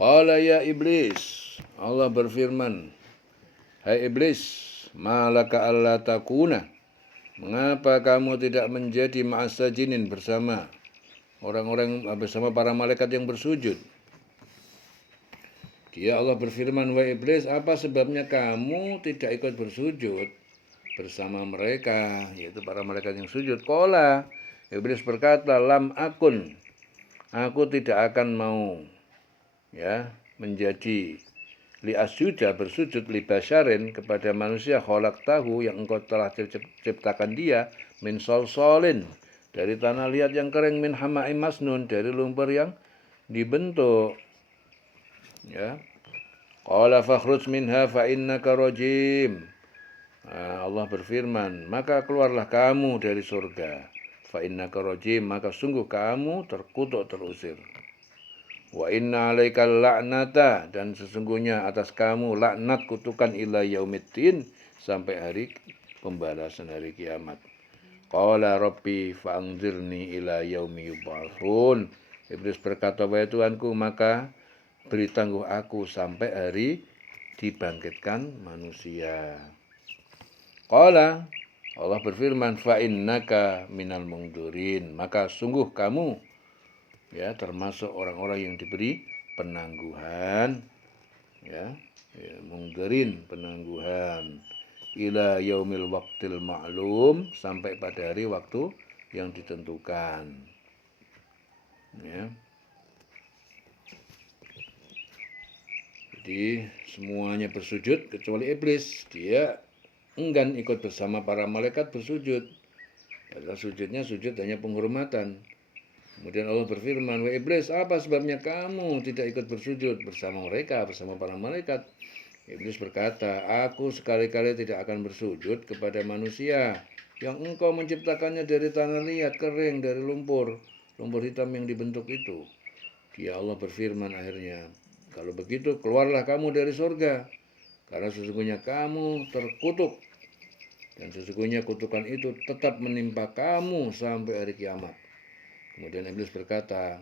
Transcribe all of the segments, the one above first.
Qala ya iblis, Allah berfirman, hai iblis, malaka alla takuna, mengapa kamu tidak menjadi ma'asajinin bersama orang-orang, bersama para malaikat yang bersujud? Dia Allah berfirman, wahai iblis, apa sebabnya kamu tidak ikut bersujud bersama mereka, yaitu para malaikat yang sujud? Qala, iblis berkata, lam akun, aku tidak akan mau menjadi li asjuda, bersujud li basyarin, kepada manusia, kholak tahu, yang engkau telah ciptakan dia, min solsolin, dari tanah liat yang kering, min hama'im masnun, dari lumpur yang dibentuk. Qala fakhruj minha fa innaka rajim. Allah berfirman, maka keluarlah kamu dari surga. Fa innaka rajim, maka sungguh kamu terkutuk, terusir. Wa inna alaikal la'nata, dan sesungguhnya atas kamu laknat, kutukan, ila yaumiddin, sampai hari pembalasan, hari kiamat. Qala rabbi fa'anzirni ila yaumi yub'atsun. Iblis berkata, wahai Tuhanku, maka beri tangguh aku sampai hari dibangkitkan manusia. Qala, Allah berfirman, fa innaka minal mungdurin, maka sungguh kamu termasuk orang-orang yang diberi penangguhan, mungdirin, penangguhan, ila yaumil waqtil ma'lum, sampai pada hari waktu yang ditentukan. Jadi semuanya bersujud kecuali iblis. Dia enggan ikut bersama para malaikat bersujud. Padahal sujudnya sujud hanya penghormatan. Kemudian Allah berfirman, wahai iblis, apa sebabnya kamu tidak ikut bersujud bersama mereka, bersama para malaikat? Iblis berkata, aku sekali-kali tidak akan bersujud kepada manusia yang engkau menciptakannya dari tanah liat kering, dari lumpur hitam yang dibentuk itu. Dia Allah berfirman akhirnya, kalau begitu keluarlah kamu dari surga, karena sesungguhnya kamu terkutuk, dan sesungguhnya kutukan itu tetap menimpa kamu sampai hari kiamat. Kemudian iblis berkata,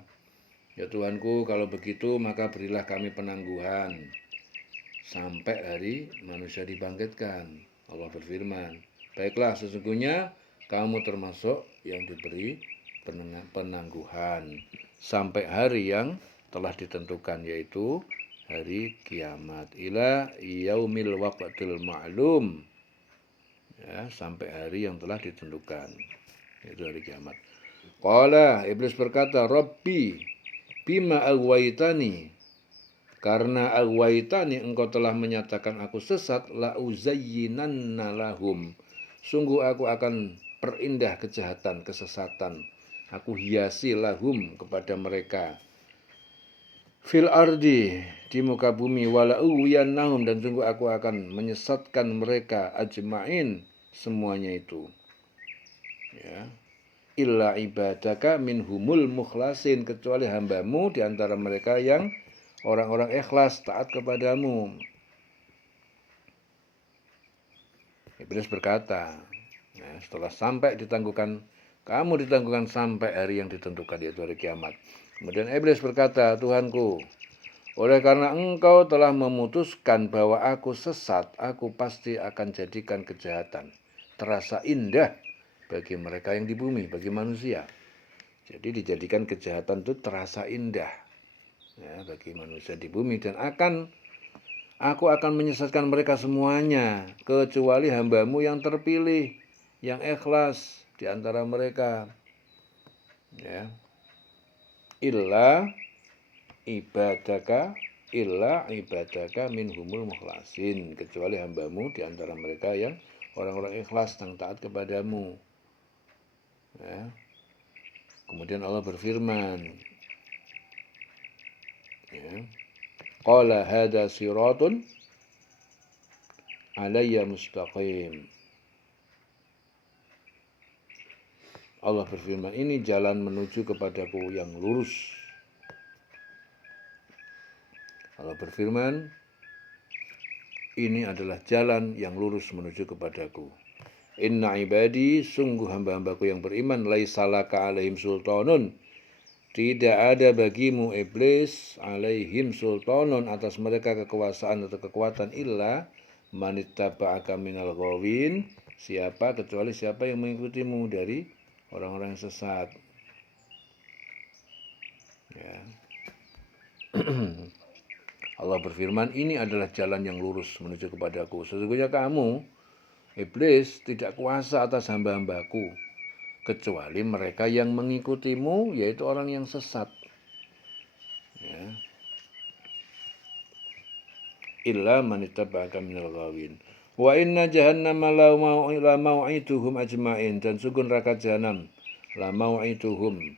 ya Tuhanku, kalau begitu maka berilah kami penangguhan sampai hari manusia dibangkitkan. Allah berfirman, baiklah, sesungguhnya kamu termasuk yang diberi penangguhan sampai hari yang telah ditentukan, yaitu hari kiamat. Ila yaumil waqtil ma'lum, sampai hari yang telah ditentukan, yaitu hari kiamat. Qala, iblis berkata, Rabbi bima aghwaytani, karena aghwaytani, engkau telah menyatakan aku sesat, la uzayyinanna lahum, sungguh aku akan perindah kejahatan, kesesatan, aku hiasi lahum, kepada mereka, fil ardi, di muka bumi, wala uwiyannahum, dan sungguh aku akan menyesatkan mereka, ajma'in, semuanya itu. Illa ibadaka minhumul mukhlasin, kecuali hambamu di antara mereka yang orang-orang ikhlas, taat kepadamu. Iblis berkata, setelah sampai ditangguhkan, kamu ditangguhkan sampai hari yang ditentukan, yaitu hari kiamat. Kemudian iblis berkata, Tuhanku, oleh karena engkau telah memutuskan bahwa aku sesat, aku pasti akan jadikan kejahatan terasa indah bagi mereka yang di bumi, bagi manusia. Jadi dijadikan kejahatan itu terasa indah bagi manusia di bumi, dan aku akan menyesatkan mereka semuanya, kecuali hambamu yang terpilih, yang ikhlas di antara mereka. Illa ibadaka minhumul mukhlasin, kecuali hambamu di antara mereka yang orang-orang ikhlas, yang taat kepadamu. Kemudian Allah berfirman, qala hadza siratun alayya mustaqim. Allah berfirman, ini jalan menuju kepadaku yang lurus. Allah berfirman, ini adalah jalan yang lurus menuju kepadaku. Inna ibadi, sungguh hamba-hambaku yang beriman, laisa laka alaihim sultanun, tidak ada bagimu iblis alaihim sultanun atas mereka kekuasaan atau kekuatan illa manittaba'aka minal ghawin, siapa kecuali siapa yang mengikutimu dari orang-orang yang sesat. Ya. Allah berfirman, ini adalah jalan yang lurus menuju kepadaku. Sesungguhnya kamu, iblis, tidak kuasa atas hamba-hambaku, kecuali mereka yang mengikutimu, yaitu orang yang sesat. Ya. Illa manittaba'aka minal ghawin. Wa inna jahannama la mau'ituhum ajma'in. Dan sungguh neraka jahanam la mau'ituhum.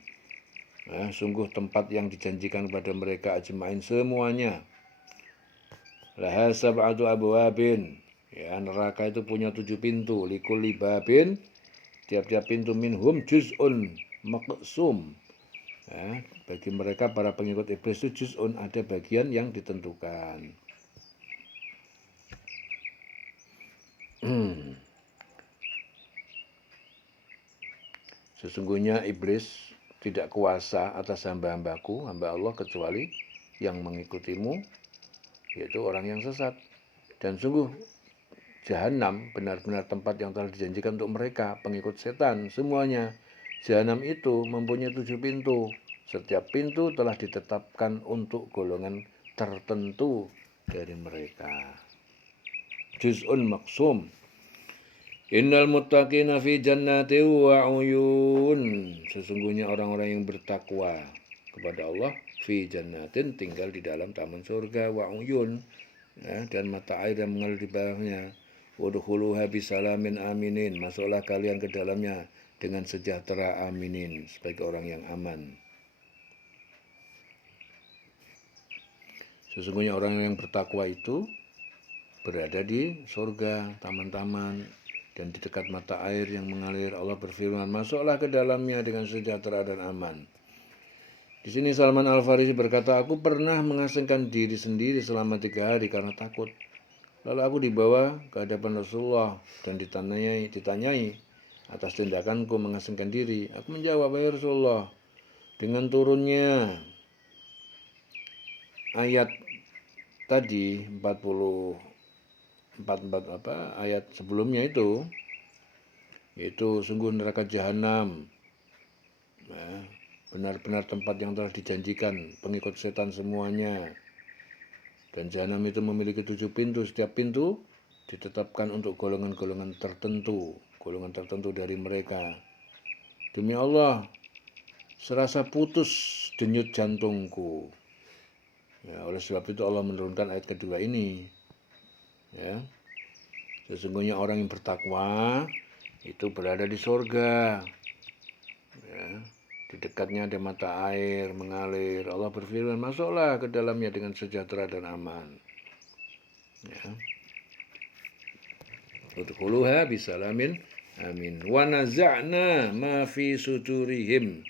Nah, sungguh tempat yang dijanjikan kepada mereka ajma'in semuanya. Laha sab'atu abwabin. Ya, neraka itu punya 7 pintu. Likulli babin. Tiap-tiap pintu minhum juz'un maqsum. Ya, bagi mereka para pengikut iblis itu juz'un, ada bagian yang ditentukan. Sesungguhnya iblis tidak kuasa atas hamba-hambaku, hamba Allah, kecuali yang mengikutimu, yaitu orang yang sesat. Dan sungguh Jahanam benar-benar tempat yang telah dijanjikan untuk mereka, pengikut setan semuanya. Jahanam itu mempunyai 7 pintu. Setiap pintu telah ditetapkan untuk golongan tertentu dari mereka. Juz'un maksum. Innal muttaqina fi jannati wa uyun. Sesungguhnya orang-orang yang bertakwa kepada Allah fi jannatin, tinggal di dalam taman surga, wa uyun, ya, dan mata air yang mengalir di bawahnya. Udkhuluha bisalamin aminin. Masuklah kalian ke dalamnya dengan sejahtera aminin, sebagai orang yang aman. Sesungguhnya orang yang bertakwa itu berada di surga, taman-taman, dan di dekat mata air yang mengalir. Allah berfirman, masuklah ke dalamnya dengan sejahtera dan aman. Di sini Salman Al-Farisi berkata, aku pernah mengasingkan diri sendiri selama 3 hari karena takut. Lalu aku dibawa ke hadapan Rasulullah dan ditanyai atas tindakanku mengasingkan diri. Aku menjawab, ya Rasulullah, dengan turunnya ayat tadi 44 ayat sebelumnya itu, yaitu sungguh neraka jahanam, nah, benar-benar tempat yang telah dijanjikan pengikut setan semuanya. Dan jahanam itu memiliki 7 pintu. Setiap pintu ditetapkan untuk golongan-golongan tertentu dari mereka. Demi Allah, serasa putus denyut jantungku. Ya, oleh sebab itu Allah menurunkan ayat kedua ini. Ya, sesungguhnya orang yang bertakwa itu berada di surga. Ya, di dekatnya ada mata air mengalir. Allah berfirman, masuklah ke dalamnya dengan sejahtera dan aman. Ya. Udkhuluha bisalamin amin. Wa naza'na ma fi sudurihim.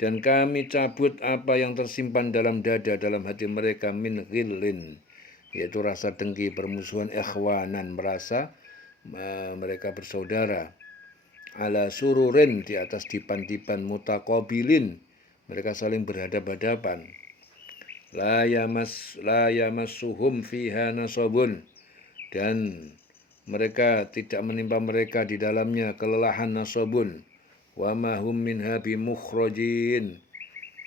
Dan kami cabut apa yang tersimpan dalam dada, dalam hati mereka, min ghillin, yaitu rasa dengki, permusuhan, ikhwanan, merasa mereka bersaudara. Ala sururin, di atas dipan-dipan, mutaqabilin, mereka saling berhadap-hadapan. La yamassuhum fiha nasabun, dan mereka tidak menimpa mereka di dalamnya kelelahan, nasabun. Wa ma hum minha bimukhrajin,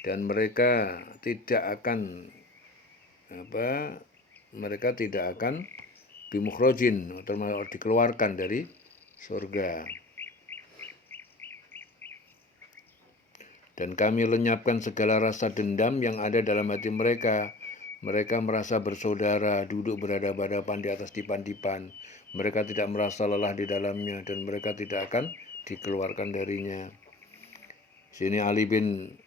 dan mereka tidak akan bimukhrajin, termasuk dikeluarkan dari surga. Dan kami lenyapkan segala rasa dendam yang ada dalam hati mereka. Mereka merasa bersaudara, duduk berhadapan-hadapan di atas dipan-dipan. Mereka tidak merasa lelah di dalamnya, dan mereka tidak akan dikeluarkan darinya. Sini Ali bin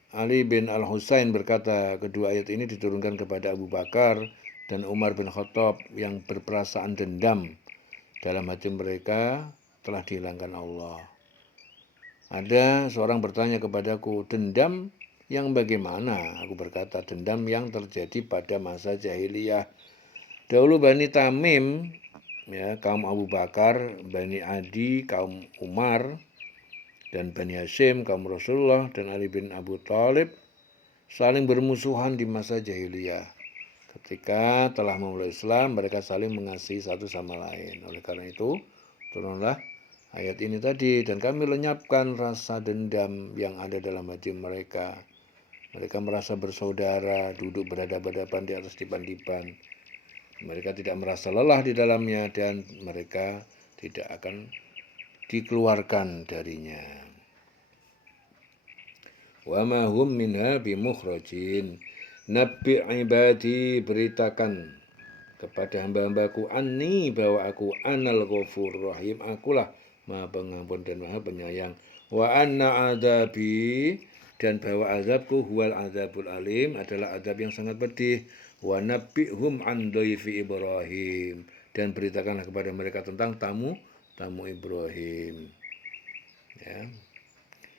Al-Husain berkata, kedua ayat ini diturunkan kepada Abu Bakar dan Umar bin Khattab yang berperasaan dendam dalam hati mereka telah dihilangkan Allah. Ada seorang bertanya kepadaku, dendam yang bagaimana? Aku berkata, dendam yang terjadi pada masa jahiliyah. Dahulu Bani Tamim, ya, kaum Abu Bakar, Bani Adi, kaum Umar, dan Bani Hashim, kaum Rasulullah, dan Ali bin Abu Thalib, saling bermusuhan di masa jahiliyah. Ketika telah memeluk Islam, mereka saling mengasihi satu sama lain. Oleh karena itu, turunlah ayat ini tadi, dan kami lenyapkan rasa dendam yang ada dalam hati mereka. Mereka merasa bersaudara, duduk berhadapan-hadapan di atas dipan-dipan. Mereka tidak merasa lelah di dalamnya, dan mereka tidak akan dikeluarkan darinya. Wa ma hum minha bimukhrajin. Nabi ibadi, beritakan kepada hamba-hambaku anni, bahwa aku anal ghafur rahim, akulah maha pengampun dan maha penyayang. Wa anna adabi, dan bahwa azabku huwal azabul alim, adalah azab yang sangat pedih. Wa nabbihum an dhaifi Ibrahim, dan beritakanlah kepada mereka tentang tamu Ibrahim. Ya.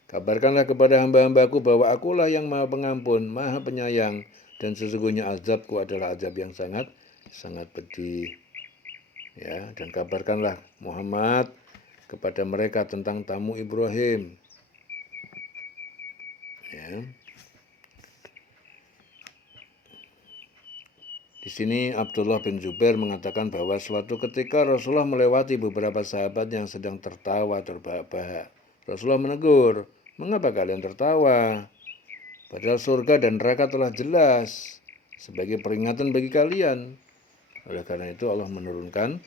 Kabarkanlah kepada hamba-hambaku bahwa akulah yang maha pengampun, maha penyayang, dan sesungguhnya azabku adalah azab yang sangat pedih. Ya, dan kabarkanlah Muhammad kepada mereka tentang tamu Ibrahim. Ya. Di sini Abdullah bin Zubair mengatakan bahwa suatu ketika Rasulullah melewati beberapa sahabat yang sedang tertawa terbahak-bahak. Rasulullah menegur, "Mengapa kalian tertawa? Padahal surga dan neraka telah jelas sebagai peringatan bagi kalian." Oleh karena itu Allah menurunkan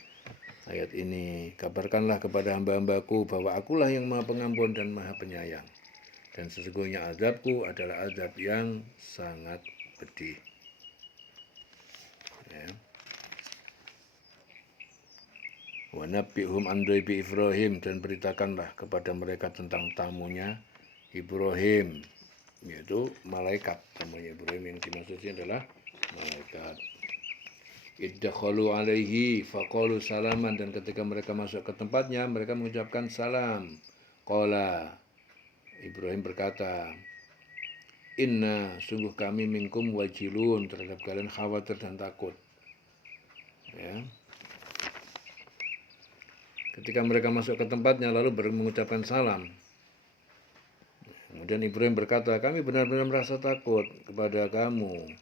ayat ini, kabarkanlah kepada hamba-hambaku bahwa akulah yang maha pengampun dan maha penyayang, dan sesungguhnya azabku adalah azab yang sangat pedih. Ya. Wa nabbihum an dhaifi Ibrahim, dan beritakanlah kepada mereka tentang tamunya Ibrahim, yaitu malaikat. Tamunya Ibrahim yang dimaksudnya adalah malaikat. Iddakhalu alaihi faqalu salaman, dan ketika mereka masuk ke tempatnya mereka mengucapkan salam. Qala, Ibrahim berkata, inna, sungguh kami minkum wajilun, terhadap kalian khawatir dan takut. Ya. Ketika mereka masuk ke tempatnya lalu mengucapkan salam. Kemudian Ibrahim berkata, kami benar-benar merasa takut kepada kamu.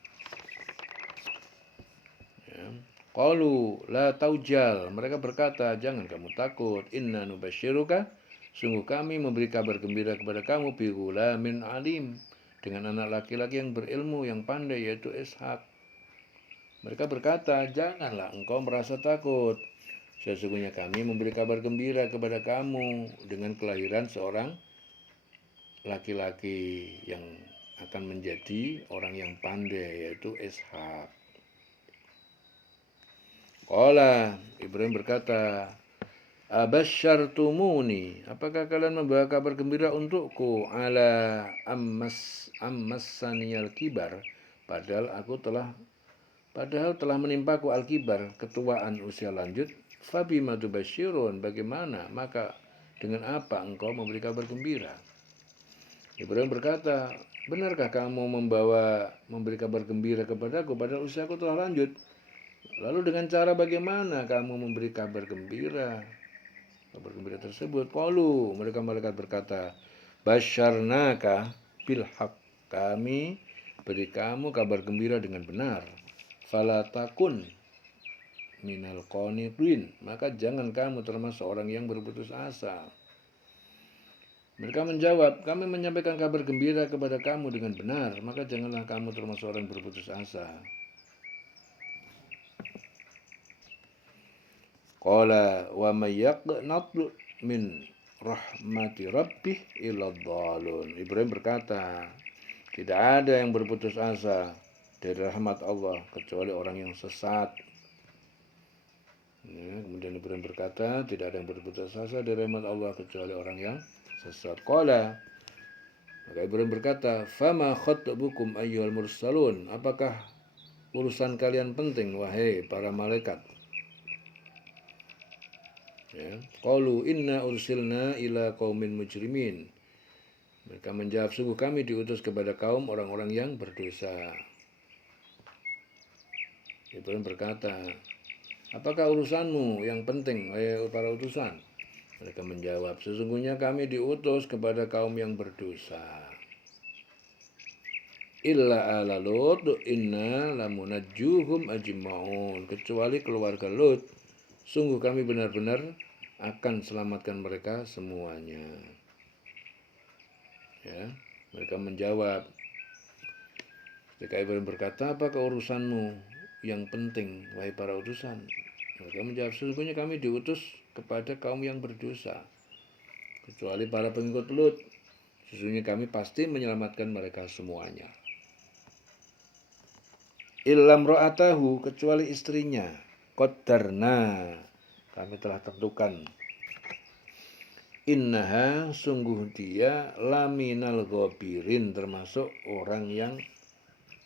Ya. Qalu la taujal, mereka berkata, jangan kamu takut. Inna nubasyiruka, sungguh kami memberi kabar gembira kepada kamu bi ghulamin alim, dengan anak laki-laki yang berilmu, yang pandai, yaitu Ishak. Mereka berkata, janganlah engkau merasa takut. Sesungguhnya kami memberi kabar gembira kepada kamu dengan kelahiran seorang laki-laki yang akan menjadi orang yang pandai, yaitu Ishak. Qala, Ibrahim berkata, abasyartumuni, apakah kalian membawa kabar gembira untukku, ala ammassaniyal kibar, padahal telah menimpaku al-kibar, ketuaan usia lanjut. Fabima tubasyirun, bagaimana, maka dengan apa engkau memberi kabar gembira? Ibrahim berkata, benarkah kamu memberi kabar gembira kepadaku padahal usiaku telah lanjut? Lalu dengan cara bagaimana kamu memberi kabar gembira? Kabar gembira tersebut, qalu, mereka malaikat berkata, basyarnaka bil haq, kami beri kamu kabar gembira dengan benar. Fala takun minal qanitin, maka jangan kamu termasuk orang yang berputus asa. Mereka menjawab, kami menyampaikan kabar gembira kepada kamu dengan benar, maka janganlah kamu termasuk orang yang berputus asa. Qala wa may yaqnat min rahmati rabbih illa dhalun. Ibrahim berkata, tidak ada yang berputus asa dari rahmat Allah kecuali orang yang sesat. Ya, kemudian Ibrahim berkata, tidak ada yang berputus asa dari rahmat Allah kecuali orang yang sesat. Qala, maka Ibrahim berkata, fama khatbukum ayyuhal mursalun, apakah urusan kalian penting wahai para malaikat? Ya. Qalu inna ursilna ila qaumin mujrimin. Mereka menjawab, sungguh kami diutus kepada kaum orang-orang yang berdosa. Ibrahim berkata, apakah urusanmu yang penting, wahai para utusan? Mereka menjawab, sesungguhnya kami diutus kepada kaum yang berdosa. illa ala Lut inna lamunajjuhum ajma'un, kecuali keluarga Lut sungguh kami benar-benar akan selamatkan mereka semuanya. Ya, mereka menjawab ketika Ibrahim berkata, apakah urusanmu yang penting wahai para utusan? Mereka menjawab, sesungguhnya kami diutus kepada kaum yang berdosa, kecuali para pengikut Lut. Sesungguhnya kami pasti menyelamatkan mereka semuanya. Illam ra'atahu, kecuali istrinya. Qaddarna, kami telah tentukan. Innaha, sungguh dia laminal ghabirin, termasuk orang yang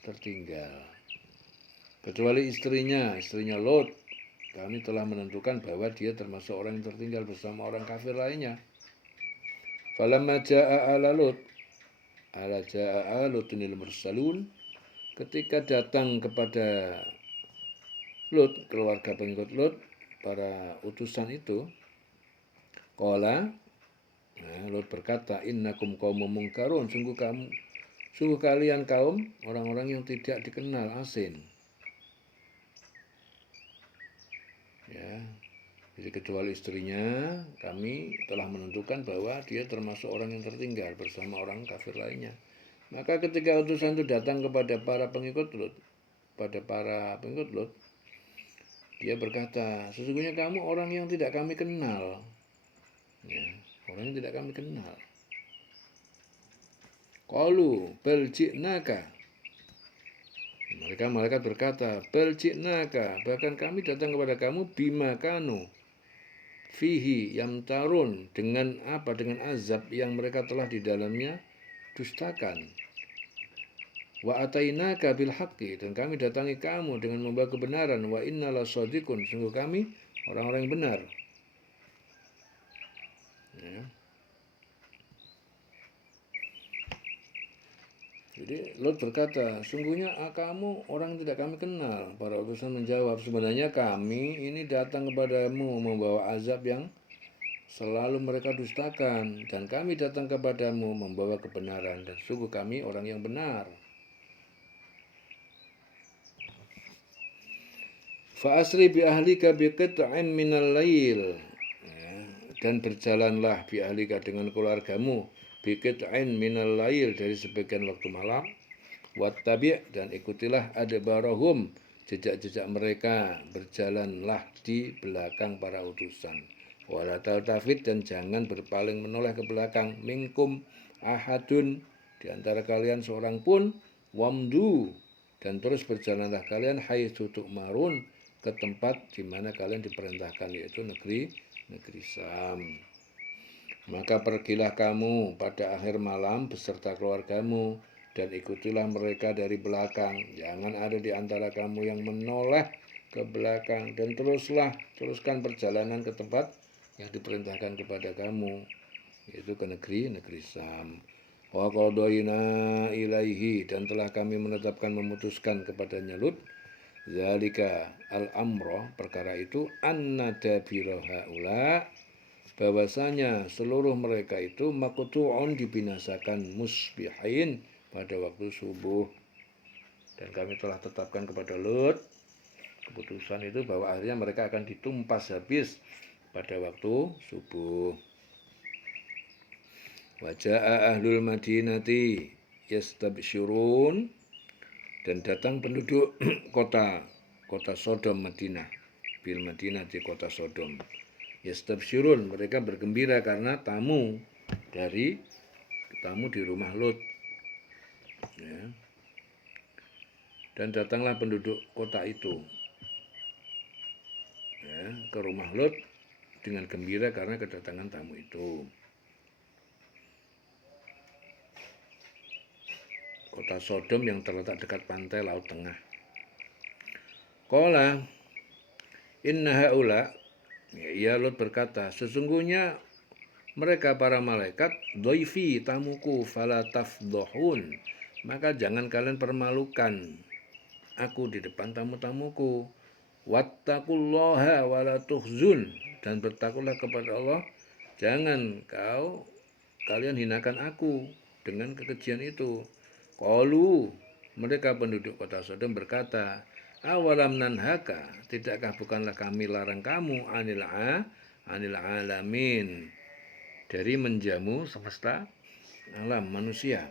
tertinggal. Kecuali istrinya Lot, kami telah menentukan bahwa dia termasuk orang yang tertinggal bersama orang kafir lainnya. Falamma ja'a ala Lutinil mursalun, ketika datang kepada Lut, keluarga pengikut Lut, para utusan itu, qala, Lut berkata, innakum qaumun munkarun, sungguh kalian kaum orang-orang yang tidak dikenal, asing. Ya, jadi kecuali istrinya, kami telah menentukan bahwa dia termasuk orang yang tertinggal bersama orang kafir lainnya. Maka ketika utusan itu datang kepada para pengikut Lut, dia berkata, sesungguhnya kamu orang yang tidak kami kenal. Ya, orang yang tidak kami kenal. Qalu bal ji'naka. Mereka berkata, bal ji'naka, bahkan kami datang kepada kamu bima kanu fihi yamtarun, dengan apa? Dengan azab yang mereka telah di dalamnya dustakan. Wa atainaka bil haqqi, dan kami datangi kamu dengan membawa kebenaran. Wa inna lasadiqun, sungguh kami orang-orang yang benar. Ya. Jadi Lot berkata, sungguhnya kamu orang yang tidak kami kenal. Para utusan menjawab, sebenarnya kami ini datang kepadamu membawa azab yang selalu mereka dustakan, dan kami datang kepadamu membawa kebenaran, dan sungguh kami orang yang benar. Fa'asri bi ahlika biqit'in minal lail, dan berjalanlah bi ahlika dengan keluargamu biqit'in minal lail, dari sebagian waktu malam. Wattabi', dan ikutilah adbarahum, jejak-jejak mereka, berjalanlah di belakang para utusan. Wala taltafit, dan jangan berpaling menoleh ke belakang, minkum ahadun, di antara kalian seorang pun, wamdu, dan terus berjalanlah kalian haitsu tu'marun, ke tempat di mana kalian diperintahkan, yaitu negeri Syam. Maka pergilah kamu pada akhir malam beserta keluargamu, dan ikutilah mereka dari belakang. Jangan ada di antara kamu yang menoleh ke belakang, dan teruskan perjalanan ke tempat yang diperintahkan kepada kamu, yaitu ke negeri Syam. Wa qadaina ilaihi, dan telah kami menetapkan, memutuskan kepadanya Lut, zalika al-amra, perkara itu, anna dabira haula, bahwasanya seluruh mereka itu maqtu'un, dibinasakan, musbihin, pada waktu subuh. Dan kami telah tetapkan kepada Lut keputusan itu bahwa akhirnya mereka akan ditumpas habis pada waktu subuh. Wa jaa ahlul madinati yastabsyirun, dan datang penduduk kota Sodom, Madinah, bil Madinah, di kota Sodom. Yastabsyirun, mereka bergembira karena tamu di rumah Lut. Ya. Dan datanglah penduduk kota itu, ya, ke rumah Lut dengan gembira karena kedatangan tamu itu. Kota Sodom yang terletak dekat pantai Laut Tengah. Qala inna haula, ya Lut berkata, sesungguhnya mereka para malaikat, dhaifi, tamuku, fala tafdhahun, maka jangan kalian permalukan aku di depan tamu-tamuku. Wattaqullaha wala tuhzun, dan bertakwalah kepada Allah, jangan kalian hinakan aku dengan kekejian itu. Qalu, Mereka penduduk kota Sodom berkata, awalam nanhaka, tidakkah bukanlah kami larang kamu anil alamin, dari menjamu semesta alam manusia.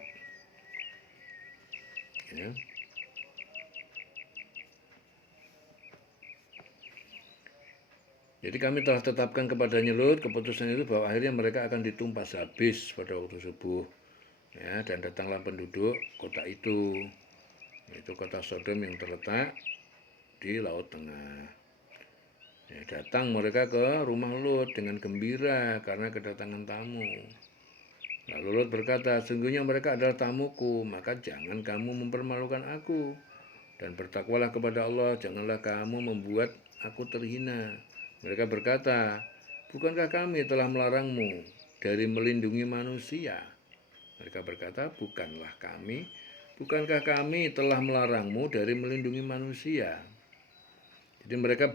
Ya. Jadi kami telah tetapkan kepadanya Lut keputusan itu bahwa akhirnya mereka akan ditumpas habis pada waktu subuh. Ya, dan datanglah penduduk kota itu, yaitu kota Sodom yang terletak di Laut Tengah. Ya, datang mereka ke rumah Lut dengan gembira karena kedatangan tamu. Lalu Lut berkata, sungguhnya mereka adalah tamuku, maka jangan kamu mempermalukan aku. Dan bertakwalah kepada Allah, janganlah kamu membuat aku terhina. Mereka berkata, bukankah kami telah melarangmu dari melindungi manusia? Mereka berkata, bukankah kami telah melarangmu dari melindungi manusia? Jadi mereka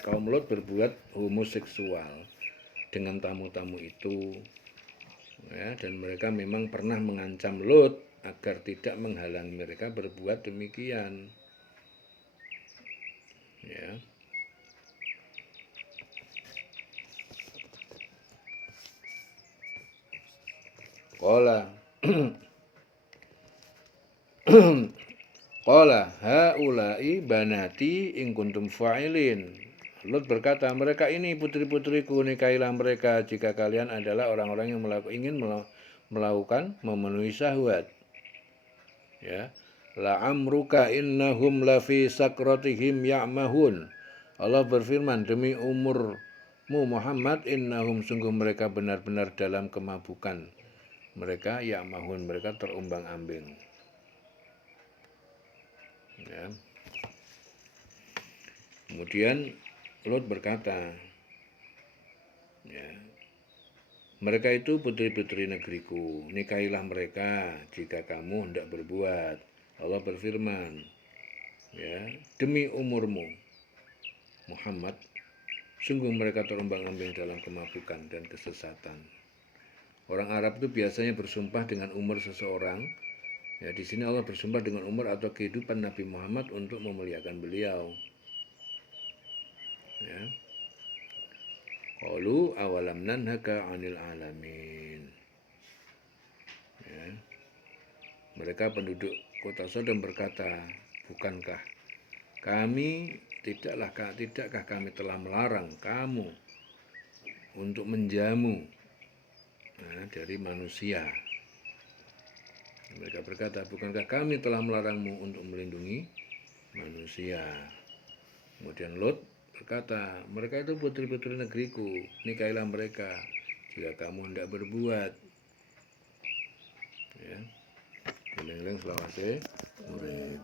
kaum Lot berbuat homoseksual dengan tamu-tamu itu. Ya, dan mereka memang pernah mengancam Lot agar tidak menghalangi mereka berbuat demikian. Ya. Qala Qala haula'i banati in kuntum fa'ilin. Lot berkata, mereka ini putri-putriku, nikahilah mereka jika kalian adalah orang-orang yang ingin melakukan memenuhi syahwat. Ya. La amruka innahum lafi sakratihim ya'mahun. Allah berfirman, demi umurmu Muhammad, innahum sungguh mereka benar-benar dalam kemabukan. Mereka ya'mahun, mereka terombang-ambing. Ya. Kemudian Lot berkata, ya, mereka itu putri-putri negeriku, nikahilah mereka jika kamu hendak berbuat. Allah berfirman, ya, demi umurmu Muhammad, sungguh mereka terombang-ambing dalam kemabukan dan kesesatan. Orang Arab itu biasanya bersumpah dengan umur seseorang. Ya, di sini Allah bersumpah dengan umur atau kehidupan Nabi Muhammad untuk memuliakan beliau. Ya. Qalu awalam nanhaka 'anil alamin. Ya. Mereka penduduk kota Sodom berkata, bukankah tidakkah kami telah melarang kamu untuk menjamu dari manusia? Mereka berkata, bukankah kami telah melarangmu untuk melindungi manusia? Kemudian Lot berkata, mereka itu putri-putri negeriku, nikahilah mereka jika kamu hendak berbuat. Ya. Eling-eling selawase murid.